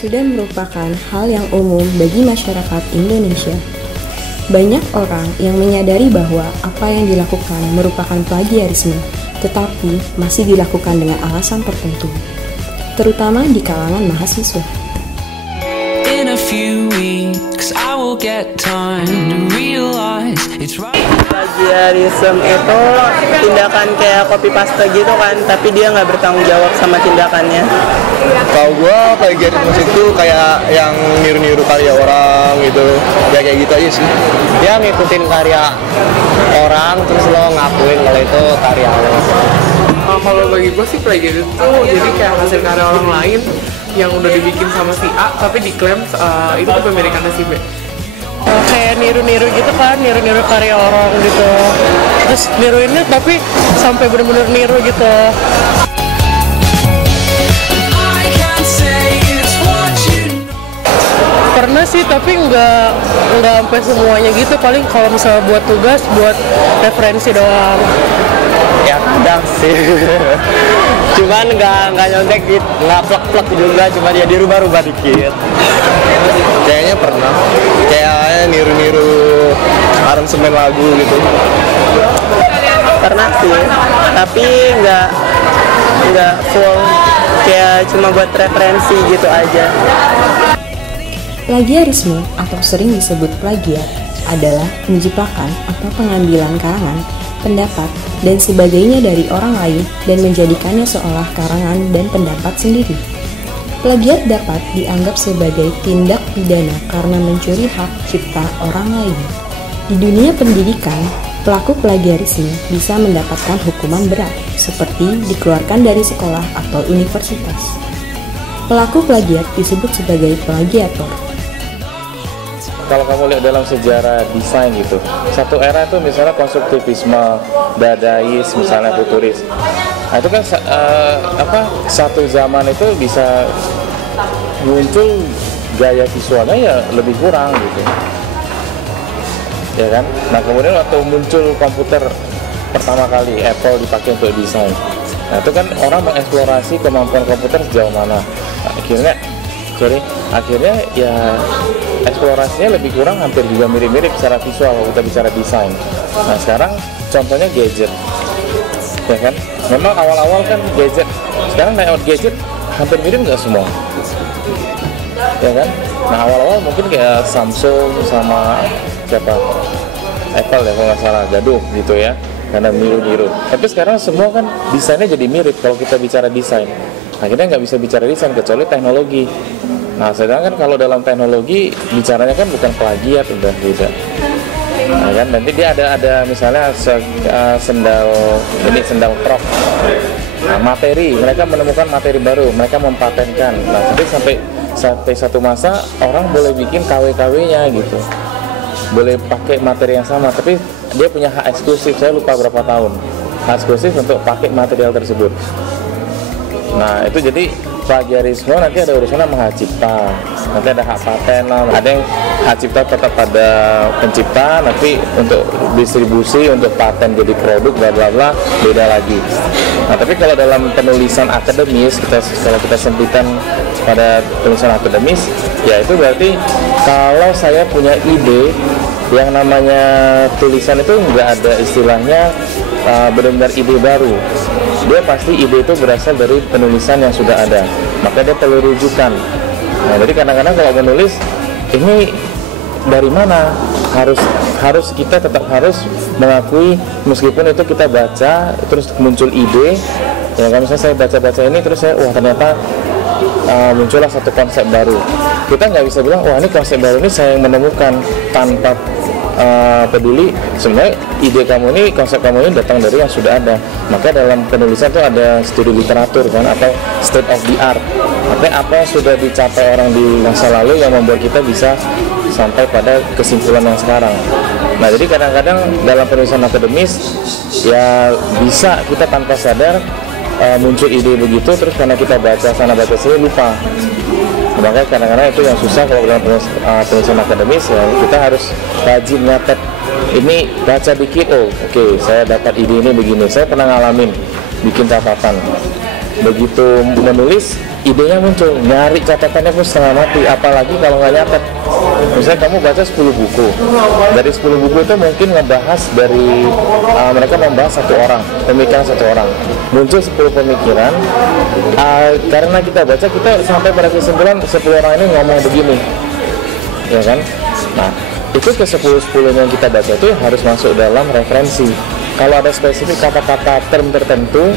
sudah merupakan hal yang umum bagi masyarakat Indonesia. Banyak orang yang menyadari bahwa apa yang dilakukan merupakan plagiarisme, tetapi masih dilakukan dengan alasan tertentu, terutama di kalangan mahasiswa. In a few weeks, I will get time to realize it's right. Plagiarisme itu tindakan kayak copy paste gitu kan, tapi dia nggak bertanggung jawab sama tindakannya. Kalau gue plagiarisme itu kayak yang niru-niru karya orang gitu, ya kayak gitu aja sih. Dia ngikutin karya orang terus lo ngakuin kalau itu karya lo. Kalau bagi gue sih plagiarisme itu jadi kayak hasil karya orang lain yang udah dibikin sama si A tapi diklaim itu kepemilikannya si B. Kayak niru-niru gitu kan, niru-niru karya orang gitu. Terus niruinnya tapi sampai bener-bener niru gitu. Pernah sih, tapi nggak sampai semuanya gitu. Paling kalau misalnya buat tugas, buat referensi doang. Ya kadang sih. Cuman nggak nyontek gitu, nggak plek-plek juga, cuma dia dirubah-rubah dikit. Kayaknya pernah, kayak niru-niru aransemen lagu gitu. Pernah sih, tapi nggak full, kayak cuma buat referensi gitu aja. Plagiarisme atau sering disebut plagiat adalah penjiplakan atau pengambilan karangan, pendapat, dan sebagainya dari orang lain dan menjadikannya seolah karangan dan pendapat sendiri. Plagiat dapat dianggap sebagai tindak pidana karena mencuri hak cipta orang lain. Di dunia pendidikan, pelaku plagiarisme bisa mendapatkan hukuman berat, seperti dikeluarkan dari sekolah atau universitas. Pelaku plagiat disebut sebagai plagiator. Kalau kamu lihat dalam sejarah desain gitu, satu era itu misalnya konstruktivisme, dadais, misalnya futuris. Nah, itu kan satu zaman itu bisa muncul gaya visualnya ya lebih kurang gitu, ya kan? Nah kemudian waktu muncul komputer pertama kali Apple dipakai untuk desain, nah itu kan orang mengeksplorasi kemampuan komputer sejauh mana. Nah, akhirnya ya eksplorasinya lebih kurang hampir juga mirip-mirip secara visual kalau kita bicara desain. Nah sekarang contohnya gadget, ya kan? Memang awal-awal kan gadget, sekarang layout gadget hampir mirip nggak semua, ya kan? Nah awal-awal mungkin kayak Samsung sama siapa, Apple ya kalau nggak salah, gaduh gitu ya, karena niru-niru. Tapi sekarang semua kan desainnya jadi mirip kalau kita bicara desain. Akhirnya nggak bisa bicara desain kecuali teknologi. Nah sedangkan kalau dalam teknologi bicaranya kan bukan plagiat, udah beda. Nah, kan nanti dia ada misalnya sendal crop. Nah, materi, mereka menemukan materi baru, mereka mempatenkan. Nah sampai satu masa orang boleh bikin KW-KW-nya gitu, boleh pakai materi yang sama, tapi dia punya hak eksklusif. Saya lupa berapa tahun hak eksklusif untuk pakai material tersebut. Nah itu jadi plagiarisme nanti ada urusan sama hak cipta, nanti ada hak paten lah, ada yang hak cipta tetap pada pencipta, tapi untuk distribusi, untuk paten jadi produk bla bla bla beda lagi. Nah tapi kalau dalam penulisan akademis, kalau kita sempitan pada penulisan akademis, ya itu berarti kalau saya punya ide, yang namanya tulisan itu nggak ada istilahnya benar-benar ide baru. Dia pasti ide itu berasal dari penulisan yang sudah ada, maka dia perlu rujukan. Nah, jadi kadang-kadang kalau menulis ini dari mana, harus kita tetap harus mengakui meskipun itu kita baca terus muncul ide. Ya kan, misalnya saya baca ini terus saya ternyata muncullah satu konsep baru. Kita nggak bisa bilang wah ini konsep baru ini saya yang menemukan, tanpa peduli sebenarnya ide kamu ini, konsep kamu ini datang dari yang sudah ada. Maka dalam penulisan itu ada studi literatur kan, atau state of the art, apa yang sudah dicapai orang di masa lalu yang membuat kita bisa sampai pada kesimpulan yang sekarang. Nah jadi kadang-kadang dalam penulisan akademis ya bisa kita tanpa sadar muncul ide begitu, terus karena kita baca sana baca sini lupa. Makanya kadang-kadang itu yang susah kalau dalam penulisan akademis, ya kita harus rajin nyatet. Ini baca dikit, oke, saya dapat ide ini begini. Saya pernah ngalamin bikin catatan. Begitu menulis idenya muncul, nyari catatannya pun setengah mati, apalagi kalau nggak nyatet. Misalnya kamu baca 10 buku, dari 10 buku itu mungkin ngebahas dari mereka membahas satu orang, pemikiran satu orang, muncul 10 pemikiran. Karena kita baca, kita sampai pada kesimpulan 10 orang ini ngomong begini, ya kan? Nah, itu ke 10 yang kita baca itu harus masuk dalam referensi. Kalau ada spesifik kata-kata term tertentu,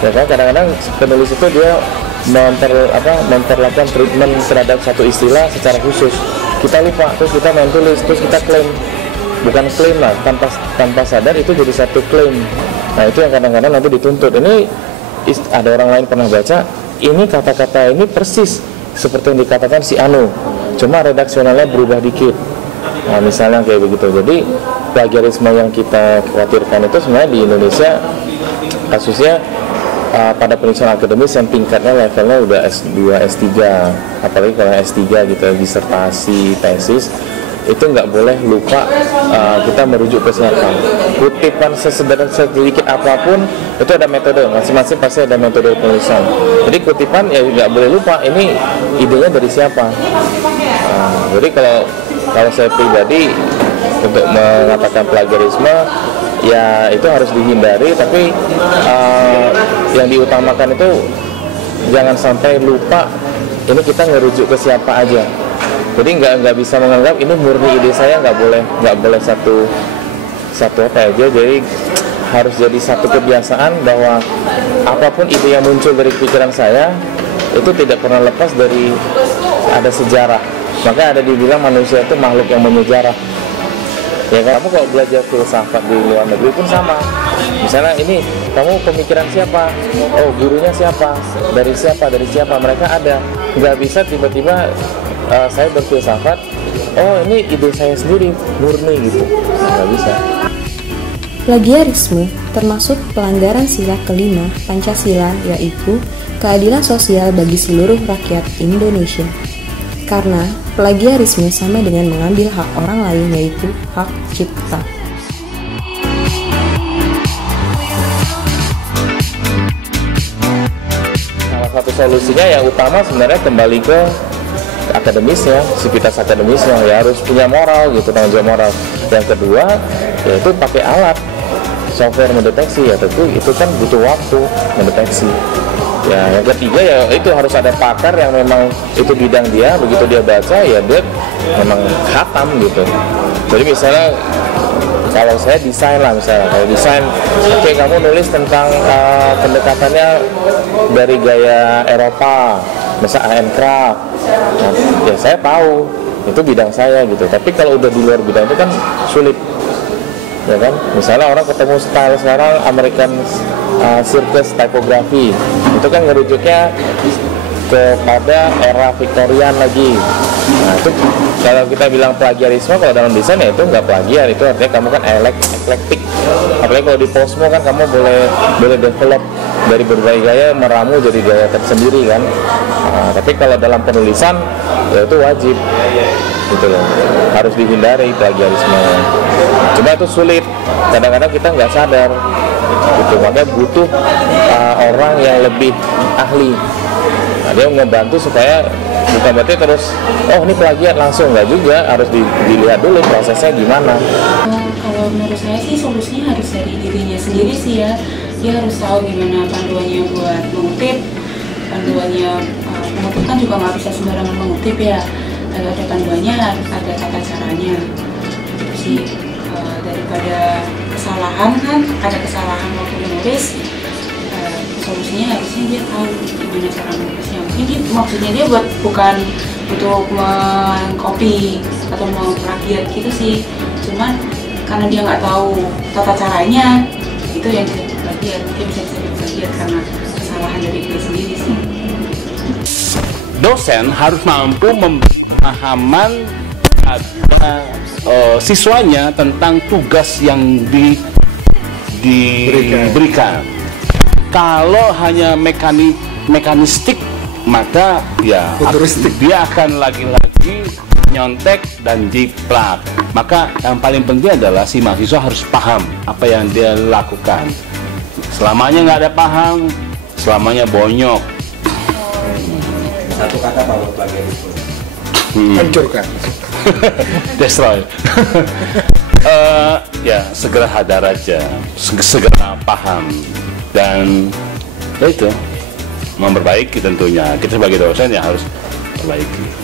ya kan, kadang-kadang penulis itu dia memperlakukan treatment terhadap satu istilah secara khusus. Kita lupa, terus kita main tulis, terus kita klaim, bukan klaim lah, tanpa sadar itu jadi satu klaim. Nah, itu yang kadang-kadang nanti dituntut. Ini ada orang lain pernah baca, ini kata-kata ini persis seperti yang dikatakan si Anu, cuma redaksionalnya berubah dikit. Nah, misalnya kayak begitu. Jadi plagiarisme yang kita khawatirkan itu sebenarnya di Indonesia kasusnya pada penulisan akademis yang tingkatnya levelnya udah S2, S3, apalagi kalau S3 gitu, disertasi, tesis, itu nggak boleh lupa kita merujuk ke siapa. Kutipan sesederhana sedikit apapun itu ada metode, masing-masing pasti ada metode penulisan. Jadi kutipan ya nggak boleh lupa ini idenya dari siapa. Jadi kalau saya pribadi untuk mengatakan plagiarisme ya itu harus dihindari, tapi yang diutamakan itu jangan sampai lupa ini kita ngerujuk ke siapa aja. Jadi nggak bisa menganggap ini murni ide saya, nggak boleh satu apa aja. Jadi harus jadi satu kebiasaan bahwa apapun ide yang muncul dari pikiran saya itu tidak pernah lepas dari ada sejarah. Maka ada dibilang manusia itu makhluk yang menyejarah. Ya, kamu kalau belajar filsafat di luar negeri pun sama. Misalnya ini, kamu pemikiran siapa? Oh, gurunya siapa? Dari siapa? Mereka ada. Nggak bisa tiba-tiba saya berfilsafat, oh ini ide saya sendiri, murni gitu. Nggak bisa. Plagiarisme termasuk pelanggaran sila kelima Pancasila, yaitu keadilan sosial bagi seluruh rakyat Indonesia. Karena plagiarisme sama dengan mengambil hak orang lain, yaitu hak cipta. Salah satu solusinya yang utama sebenarnya kembali ke akademisnya, sivitas akademisnya, ya harus punya moral gitu, tanggung jawab moral. Yang kedua, yaitu pakai alat software mendeteksi, ya tentu itu kan butuh waktu mendeteksi. Ya, yang ketiga ya itu harus ada pakar yang memang itu bidang dia, begitu dia baca ya dia memang khatam gitu. Jadi misalnya kalau saya desain lah, misalnya kalau desain, oke, kamu nulis tentang pendekatannya dari gaya Eropa, misalnya Ancraft, nah, ya saya tahu itu bidang saya gitu. Tapi kalau udah di luar bidang itu kan sulit, ya kan? Misalnya orang ketemu style sekarang American Circus typography, itu kan ngerujuknya kepada era Victorian lagi. Nah, itu kalau kita bilang plagiarisme kalau dalam desain ya itu nggak plagiat, itu artinya kamu kan eklektik. Apalagi kalau di Posmo kan kamu boleh develop dari berbagai gaya, meramu jadi gaya tersendiri kan. Nah, tapi kalau dalam penulisan ya itu wajib gitu loh, harus dihindari plagiarisme. Cuma itu sulit, kadang-kadang kita nggak sadar gitu, makanya butuh orang yang lebih ahli. Nah, dia ngebantu supaya bukan berarti terus oh ini plagiat langsung, nggak juga, harus dilihat dulu prosesnya gimana. Kalau menurut saya sih solusinya harus dari dirinya sendiri sih ya. Dia harus tahu gimana panduannya buat mengutip. Panduannya mengutip kan juga nggak bisa sembarangan mengutip ya. Ada panduannya, ada tata caranya. Itu sih daripada kesalahan kan, ada kesalahan waktu menulis. Solusinya harusnya dia tahu gimana cara menulisnya. Mungkin maksudnya dia bukan untuk mengcopy atau memplagiat gitu sih. Cuman karena dia nggak tahu tata caranya, itu yang bisa plagiat. Dia bisa plagiat karena kesalahan dari dia sendiri sih. Dosen harus mampu memberi pemahaman pada siswanya tentang tugas yang diberikan. Kalau hanya mekanistik, maka ya dia akan lagi-lagi nyontek dan jiplak. Maka yang paling penting adalah si mahasiswa harus paham apa yang dia lakukan. Selamanya nggak ada paham, selamanya bonyok. Satu kata apa buat plagiarisme? Hancurkan. Destroy. Ya segera hadar aja, segera paham, dan ya itu memperbaiki tentunya. Kita sebagai dosen ya harus perbaiki.